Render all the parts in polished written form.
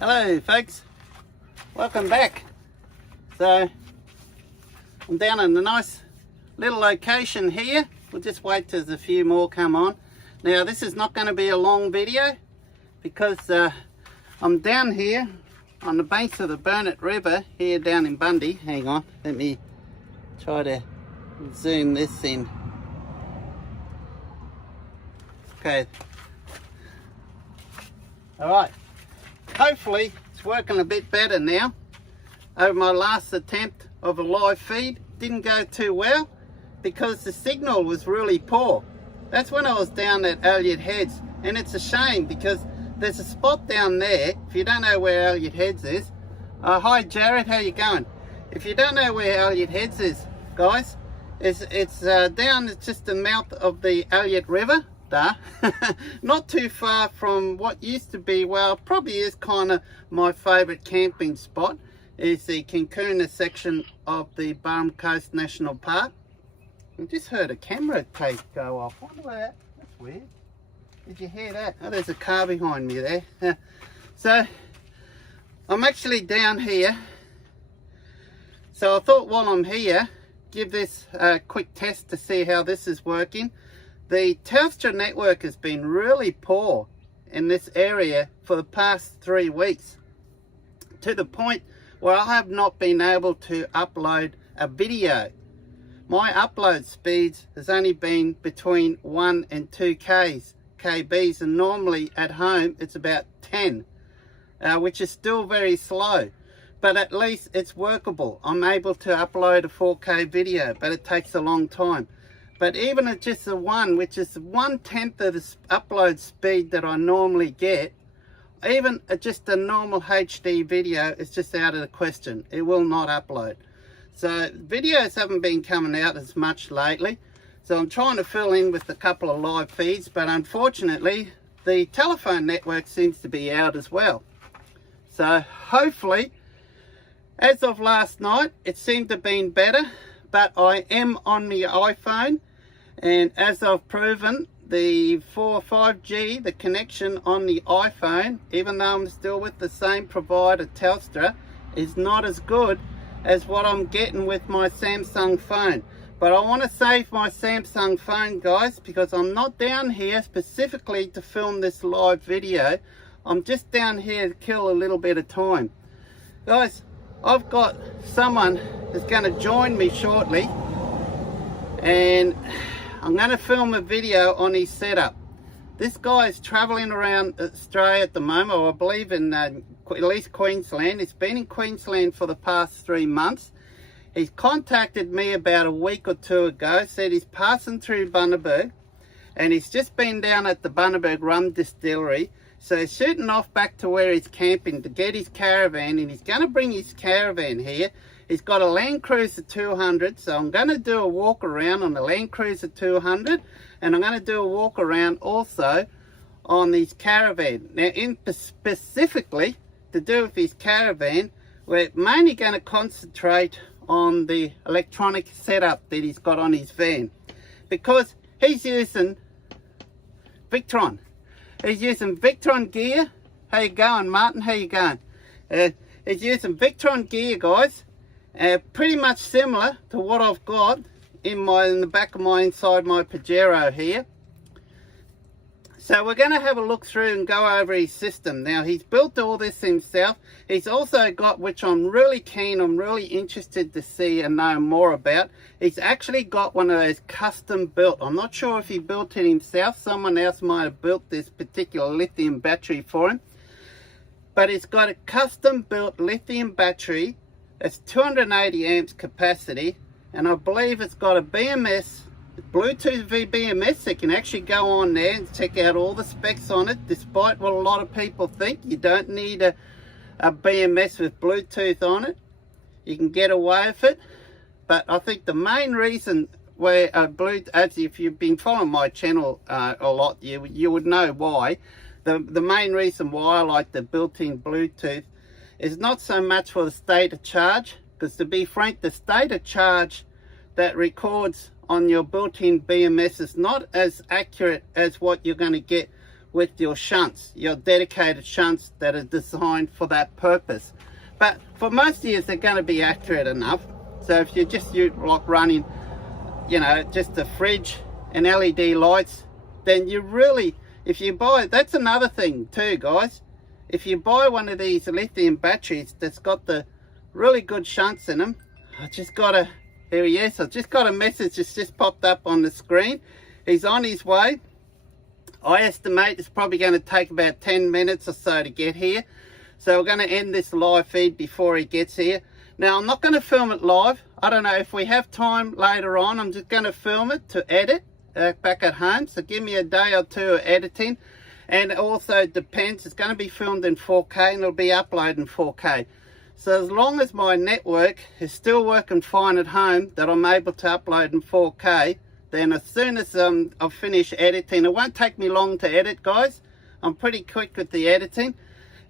Hello folks, welcome back. So I'm down in a nice little location here. We'll just wait till there's a few more come on. Now this is not going to be a long video because I'm down here on the banks of the Burnett River here down in Bundy. Hang on, let me try to zoom this in. Okay, all right, hopefully it's working a bit better now. Over my last attempt of a live feed, didn't go too well because the signal was really poor. That's when I was down at Elliott Heads, and it's a shame because there's a spot down there. If you don't know where Elliott Heads is, hi Jared, how you going? If you don't know where Elliott Heads is, guys, it's down at just the mouth of the Elliott River. Not too far from what used to be, well, probably is kind of my favourite camping spot, is the Kinkuna section of the Barham Coast National Park. I just heard a camera tape go off. Wonder where that, that's weird. Did you hear that? Oh, there's a car behind me there. So I'm actually down here. So I thought while I'm here, give this a quick test to see how this is working. The Telstra network has been really poor in this area for the past 3 weeks, to the point where I have not been able to upload a video. My upload speeds has only been between 1 and 2 kbs, and normally at home it's about 10, which is still very slow, but at least it's workable. I'm able to upload a 4K video, but it takes a long time. But even at just the 1, which is 1/10 of the upload speed that I normally get, even at just a normal HD video, it's just out of the question. It will not upload. So videos haven't been coming out as much lately. So I'm trying to fill in with a couple of live feeds, but unfortunately the telephone network seems to be out as well. So hopefully, as of last night, it seemed to have been better, but I am on my iPhone, and as I've proven, the 4 or 5G, the connection on the iPhone, even though I'm still with the same provider, Telstra, is not as good as what I'm getting with my Samsung phone. But I want to save my Samsung phone, guys, because I'm not down here specifically to film this live video. I'm just down here to kill a little bit of time. Guys, I've got someone that's going to join me shortly, and I'm going to film a video on his setup. This guy is travelling around Australia at the moment, or I believe in at least Queensland. He's been in Queensland for the past 3 months. He's contacted me about a week or two ago, said he's passing through Bundaberg, and he's just been down at the Bundaberg Rum Distillery. So he's shooting off back to where he's camping to get his caravan, and he's going to bring his caravan here. He's got a Land Cruiser 200, so I'm going to do a walk around on the Land Cruiser 200, and I'm going to do a walk around also on his caravan. Now, specifically to do with his caravan, we're mainly going to concentrate on the electronic setup that he's got on his van, because he's using Victron. He's using Victron gear. How you going, Martin? How you going? He's using Victron gear, guys. Pretty much similar to what I've got in the back of inside my Pajero here. So we're going to have a look through and go over his system. Now, he's built all this himself. He's also got, which I'm really keen, I'm really interested to see and know more about, he's actually got one of those custom built. I'm not sure if he built it himself. Someone else might have built this particular lithium battery for him. But it's got a custom built lithium battery. It's 280 amps capacity, and I believe it's got a BMS, Bluetooth BMS, so you can actually go on there and check out all the specs on it. Despite what a lot of people think, you don't need a BMS with Bluetooth on it. You can get away with it. But I think the main reason where as if you've been following my channel a lot, you would know why. The main reason why I like the built-in Bluetooth is not so much for the state of charge, because to be frank, the state of charge that records on your built-in BMS is not as accurate as what you're going to get with your shunts, your dedicated shunts that are designed for that purpose. But for most of you, they're going to be accurate enough. So if you're just like running, you know, just a fridge and LED lights, then you really, if you buy, that's another thing too, guys. If you buy one of these lithium batteries that's got the really good shunts in them, I just got a, here he is, I just got a message that's just popped up on the screen. He's on his way. I estimate it's probably going to take about 10 minutes or so to get here. So we're going to end this live feed before he gets here. Now, I'm not going to film it live. I don't know if we have time later on. I'm just going to film it to edit back at home. So give me a day or two of editing. And it also depends. It's going to be filmed in 4K and it'll be uploaded in 4K. So as long as my network is still working fine at home, that I'm able to upload in 4K, then as soon as I've finished editing, it won't take me long to edit, guys. I'm pretty quick with the editing.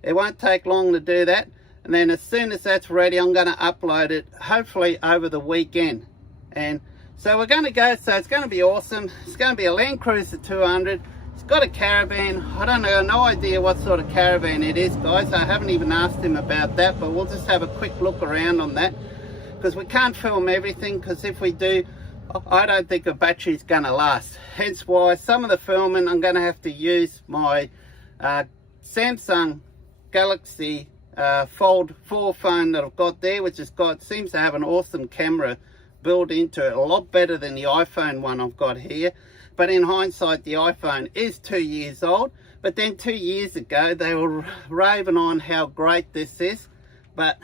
It won't take long to do that. And then as soon as that's ready, I'm going to upload it, hopefully over the weekend. And so we're going to go, so it's going to be awesome. It's going to be a Land Cruiser 200. It's got a caravan. I don't know, no idea what sort of caravan it is, guys. I haven't even asked him about that, but we'll just have a quick look around on that. Because we can't film everything, because if we do, I don't think a battery's going to last. Hence why some of the filming, I'm going to have to use my Samsung Galaxy Fold 4 phone that I've got there, which has got, seems to have an awesome camera built into it, a lot better than the iPhone one I've got here. But in hindsight, the iPhone is 2 years old. But then 2 years ago, they were raving on how great this is. But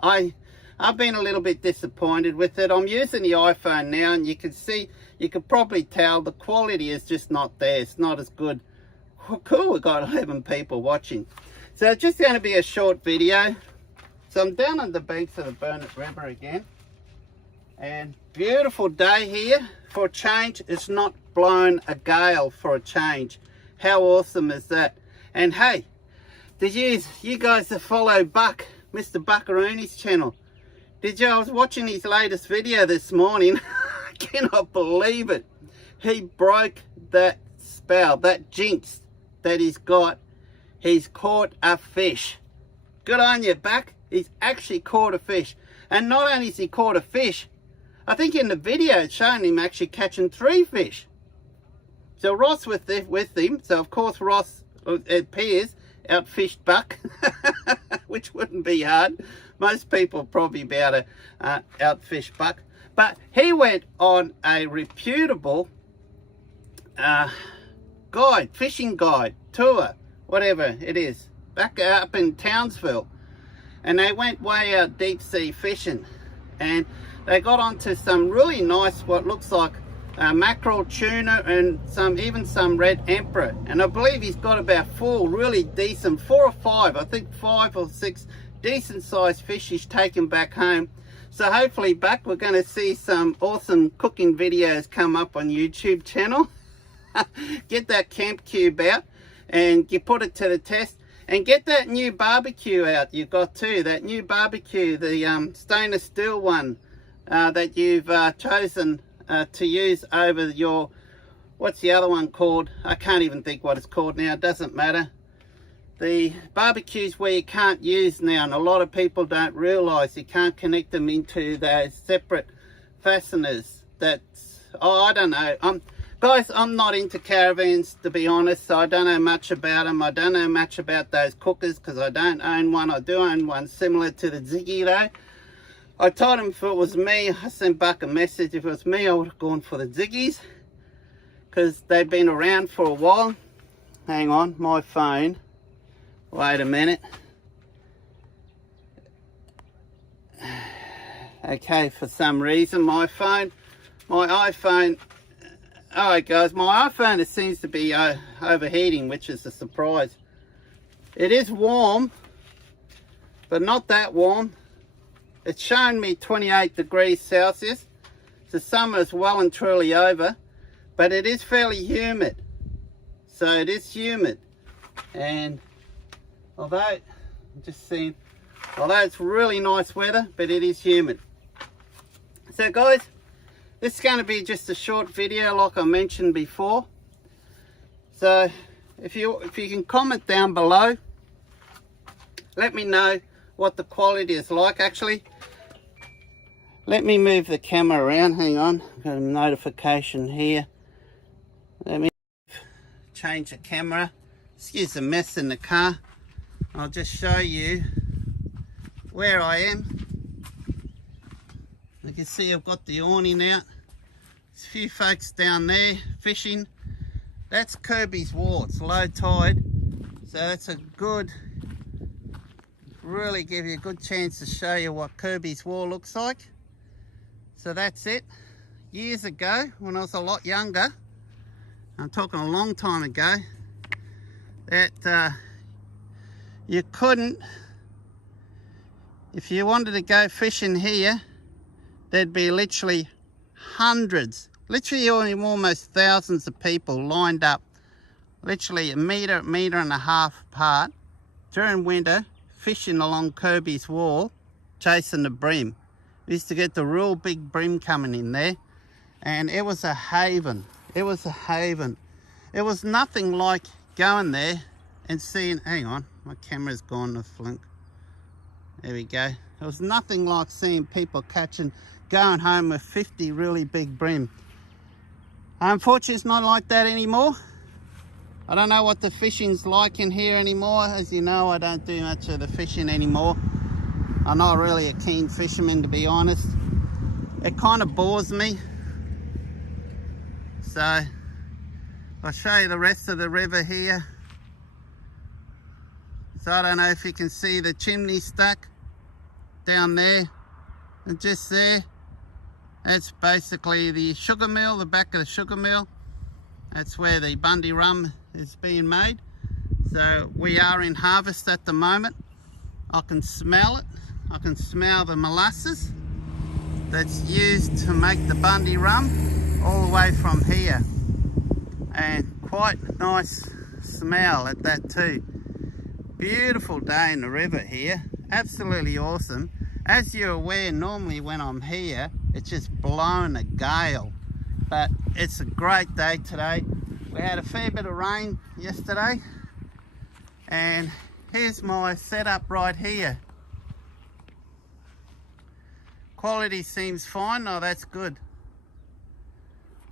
I've been a little bit disappointed with it. I'm using the iPhone now, and you can see, you could probably tell the quality is just not there. It's not as good. Cool, we've got 11 people watching. So it's just going to be a short video. So I'm down on the banks of the Burnett River again. And beautiful day here. For a change, it's not blown a gale for a change. How awesome is that? And hey, did you guys that follow Buck, Mr. Buckarooni's channel, did you? I was watching his latest video this morning. I cannot believe it. He broke that spell, that jinx that he's got. He's caught a fish. Good on you, Buck. He's actually caught a fish. And not only has he caught a fish, I think in the video it's showing him actually catching 3 fish. So Ross with him. So of course Ross, it appears, outfished Buck, which wouldn't be hard. Most people probably be able to outfish Buck. But he went on a reputable guide, fishing guide, tour, whatever it is, back up in Townsville. And they went way out deep sea fishing. And they got onto some really nice, what looks like mackerel, tuna, and even some red emperor. And I believe he's got about 4 really decent, 4 or 5, I think 5 or 6 decent sized fish he's taken back home. So hopefully, Buck, we're going to see some awesome cooking videos come up on YouTube channel. Get that camp cube out and you put it to the test. And get that new barbecue out you've got too, that new barbecue, the stainless steel one that you've chosen to use over your, what's the other one called? I can't even think what it's called now, it doesn't matter. The barbecues where you can't use now, and a lot of people don't realise you can't connect them into those separate fasteners. That's, oh, I don't know. Guys, I'm not into caravans, to be honest, so I don't know much about them. I don't know much about those cookers because I don't own one. I do own one similar to the Ziggy though. I told him if it was me, I sent Buck a message, if it was me I would have gone for the Ziggies because they've been around for a while. Hang on, my phone. Wait a minute. Okay, for some reason my iPhone, alright guys, my iPhone, it seems to be overheating, which is a surprise. It is warm, but not that warm. It's showing me 28 degrees Celsius. The summer is well and truly over, but it is fairly humid. So it is humid. And although, I'm just seeing, although it's really nice weather, but it is humid. So guys, this is going to be just a short video like I mentioned before. So if you can comment down below, let me know what the quality is like. Actually, let me move the camera around. Hang on, I've got a notification here. Let me change the camera. Excuse the mess in the car. I'll just show you where I am. You can see I've got the awning out. There's a few folks down there fishing. That's Kirby's Wharf. It's low tide, so that's a good, really give you a good chance to show you what Kirby's Wharf looks like. So that's it. Years ago, when I was a lot younger, I'm talking a long time ago, that you couldn't, if you wanted to go fishing here, there'd be literally hundreds, literally almost thousands of people lined up, literally a metre and a half apart during winter, fishing along Kirby's Wharf, chasing the bream. We used to get the real big bream coming in there, and it was a haven. It was a haven. It was nothing like going there and seeing, hang on, my camera's gone to flunk. There we go. It was nothing like seeing people going home with 50 really big bream. Unfortunately, it's not like that anymore. I don't know what the fishing's like in here anymore. As you know, I don't do much of the fishing anymore. I'm not really a keen fisherman, to be honest. It kind of bores me. So I'll show you the rest of the river here. So I don't know if you can see the chimney stack down there and just there. That's basically the sugar mill, the back of the sugar mill. That's where the Bundy rum is being made. So we are in harvest at the moment. I can smell it. I can smell the molasses that's used to make the Bundy rum all the way from here. And quite nice smell at that too. Beautiful day in the river here. Absolutely awesome. As you're aware, normally when I'm here, it's just blowing a gale. But it's a great day today. We had a fair bit of rain yesterday. And here's my setup right here. Quality seems fine. Oh, that's good.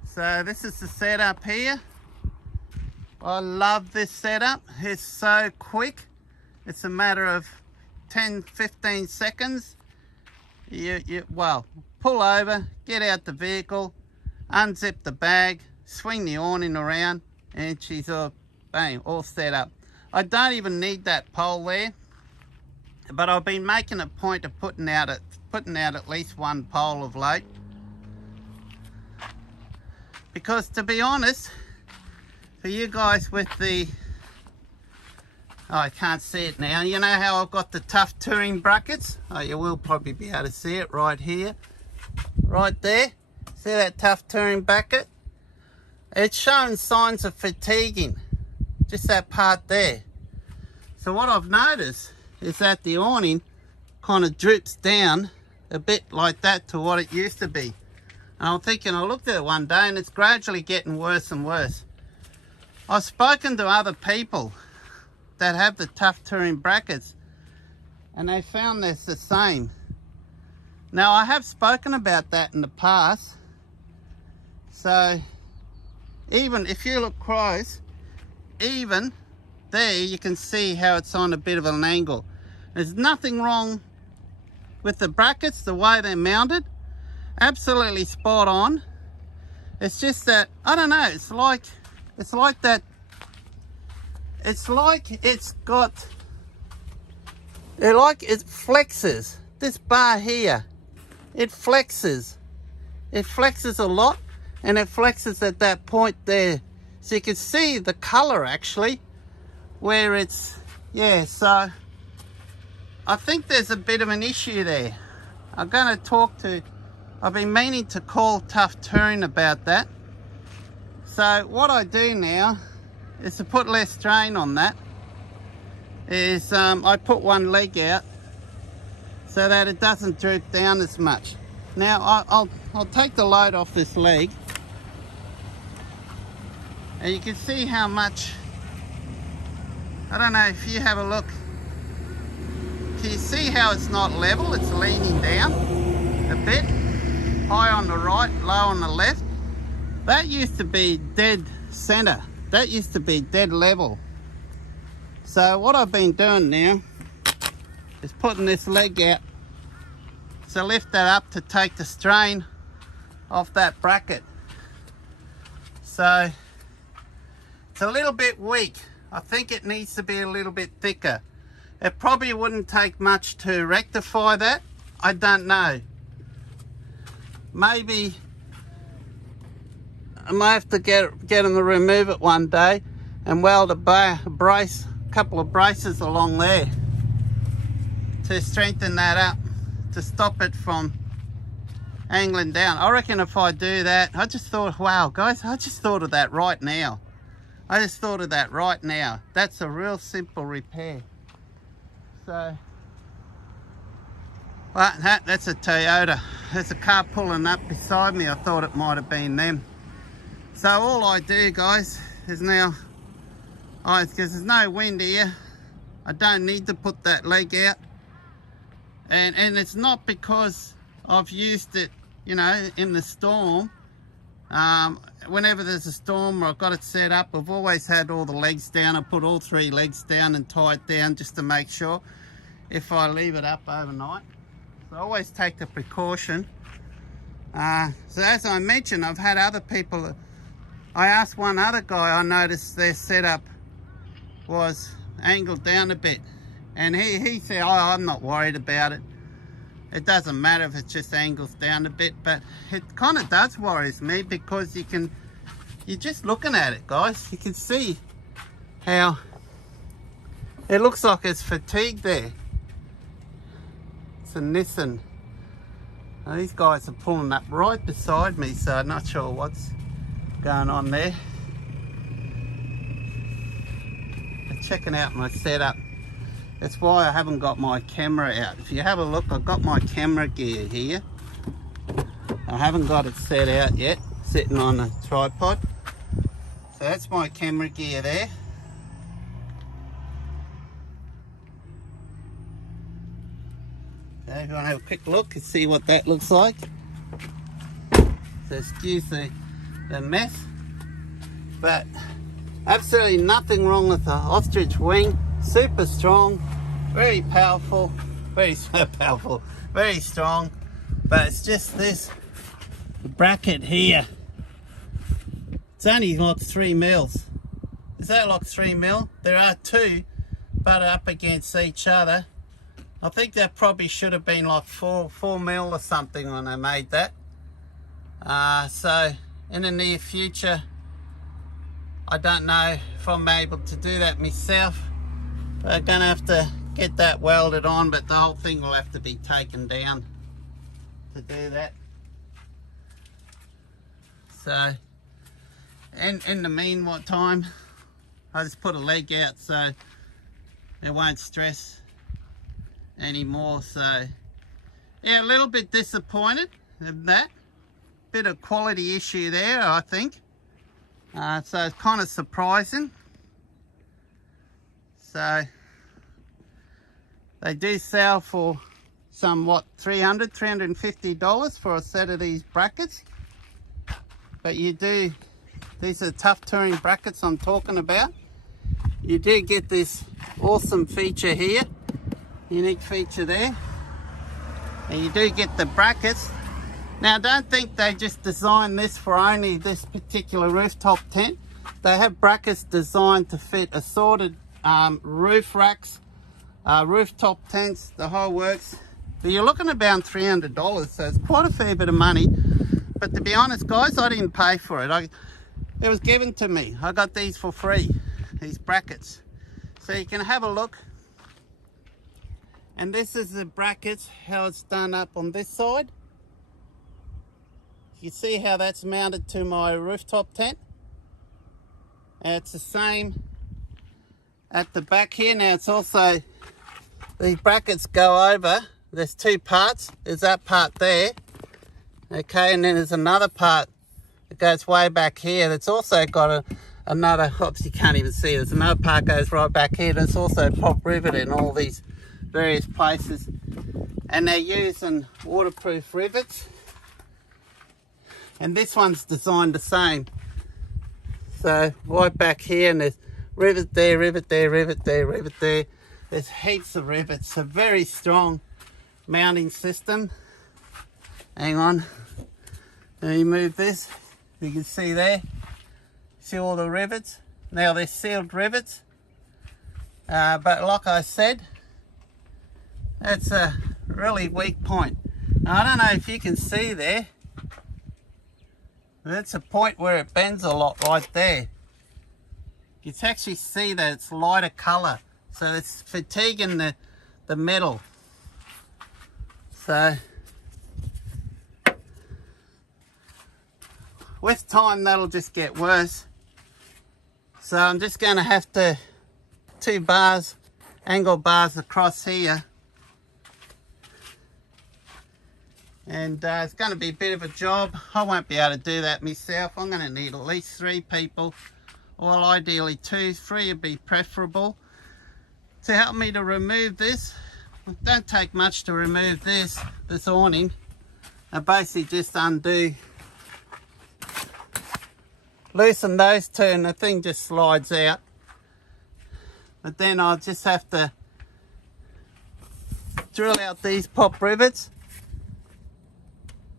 So this is the setup here. I love this setup. It's so quick. It's a matter of 10-15 seconds. Well, pull over, get out the vehicle, unzip the bag, swing the awning around, and she's all, bang, all set up. I don't even need that pole there, but I've been making a point of putting out at least one pole of late. Because to be honest, for you guys with the, oh, I can't see it now. You know how I've got the tough touring brackets? Oh, you will probably be able to see it right here. Right there. See that tough touring bracket? It's showing signs of fatiguing. Just that part there. So what I've noticed is that the awning kind of droops down a bit like that to what it used to be. And I'm thinking, I looked at it one day and it's gradually getting worse and worse. I've spoken to other people that have the tough touring brackets and they found this the same. Now I have spoken about that in the past, so even if you look close, even there you can see how it's on a bit of an angle. There's nothing wrong with the brackets, the way they're mounted, absolutely spot on. It's just that, I don't know, it's like that. It's like it flexes. This bar here, it flexes. It flexes a lot, and it flexes at that point there. So you can see the color actually, where it's, yeah, so I think there's a bit of an issue there. I'm going to I've been meaning to call Tough Touring about that. So what I do now is to put less strain on that. Is I put one leg out so that it doesn't droop down as much. Now I'll take the load off this leg, and you can see how much I don't know if you have a look. Can you see how it's not level? It's leaning down a bit. High on the right, low on the left. That used to be dead center. That used to be dead level. So what I've been doing now is putting this leg out to lift that up to take the strain off that bracket. So it's a little bit weak. I think it needs to be a little bit thicker. It probably wouldn't take much to rectify that. I don't know. Maybe I might have to get them to remove it one day and weld a couple of braces along there to strengthen that up, to stop it from angling down. I reckon if I do that, I just thought, wow guys, I just thought of that right now. That's a real simple repair. So, well, that's a Toyota. There's a car pulling up beside me. I thought it might have been them. So all I do, guys, is now, because there's no wind here, I don't need to put that leg out. And it's not because I've used it, you know, in the storm. Whenever there's a storm or I've got it set up, I've always had all the legs down. I put all 3 legs down and tie it down just to make sure if I leave it up overnight. So I always take the precaution. So as I mentioned, I've had other people. I asked one other guy, I noticed their setup was angled down a bit. And he said, oh, I'm not worried about it. It doesn't matter if it just angles down a bit, but it kind of does worries me because you're just looking at it, guys. You can see how it looks like it's fatigued there. It's a Nissan. Now, these guys are pulling up right beside me, so I'm not sure what's going on there. They're checking out my setup. That's why I haven't got my camera out. If you have a look, I've got my camera gear here. I haven't got it set out yet, sitting on a tripod. So that's my camera gear there. So if you want to have a quick look and see what that looks like. So excuse the mess. But absolutely nothing wrong with the ostrich wing. Super strong, very powerful, very strong, but it's just this bracket here. It's only like 3 mils. Is that like 3 mil? There are 2 butt up against each other. I think that probably should have been like 4 mil or something when I made that. So in the near future, I don't know if I'm able to do that myself. I'm going to have to get that welded on, but the whole thing will have to be taken down to do that. So, in the meantime, I just put a leg out so it won't stress anymore. So, yeah, a little bit disappointed in that. Bit of quality issue there, I think. So it's kind of surprising. So they do sell for somewhat $350 for a set of these brackets. But these are tough touring brackets I'm talking about. You do get this awesome feature here, unique feature there. And you do get the brackets. Now don't think they just designed this for only this particular rooftop tent. They have brackets designed to fit assorted roof racks, rooftop tents, the whole works. But you're looking at about $300, so it's quite a fair bit of money. But to be honest, guys, I didn't pay for it. It was given to me. I got these for free, these brackets. So you can have a look. And this is the brackets, how it's done up on this side. You see how that's mounted to my rooftop tent? And it's the same at the back here. Now it's also, these brackets go over, there's 2 parts, there's that part there, okay, and then there's another part that goes way back here that's also got another, oops, you can't even see, there's another part goes right back here. There's also pop rivet in all these various places. And they're using waterproof rivets. And this one's designed the same. So right back here, and there's rivet there, rivet there, rivet there, rivet there. There's heaps of rivets, a very strong mounting system. Hang on, let me move this. You can see there, see all the rivets. Now they're sealed rivets, but like I said, that's a really weak point. Now, I don't know if you can see there, that's a point where it bends a lot right there. You can actually see that it's lighter colour, so it's fatiguing the metal. So with time that'll just get worse. So I'm just going to have to 2 bars, angle bars across here. And it's going to be a bit of a job. I won't be able to do that myself. I'm going to need at least 3 people, or ideally 2. 3 would be preferable to help me to remove this. It don't take much to remove this awning. I basically just undo, loosen those 2, and the thing just slides out. But then I'll just have to drill out these pop rivets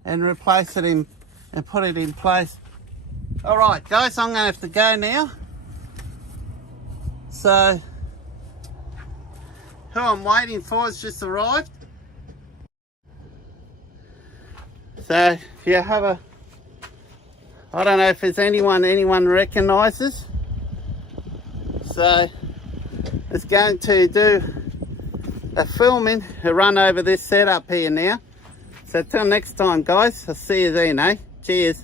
and replace it in and put it in place. All right, guys, I'm gonna have to go now. So who I'm waiting for has just arrived. So if you have a, I don't know if there's anyone recognises. So it's going to do a filming, a run over this setup here now. So till next time, guys, I'll see you then, eh? Cheers.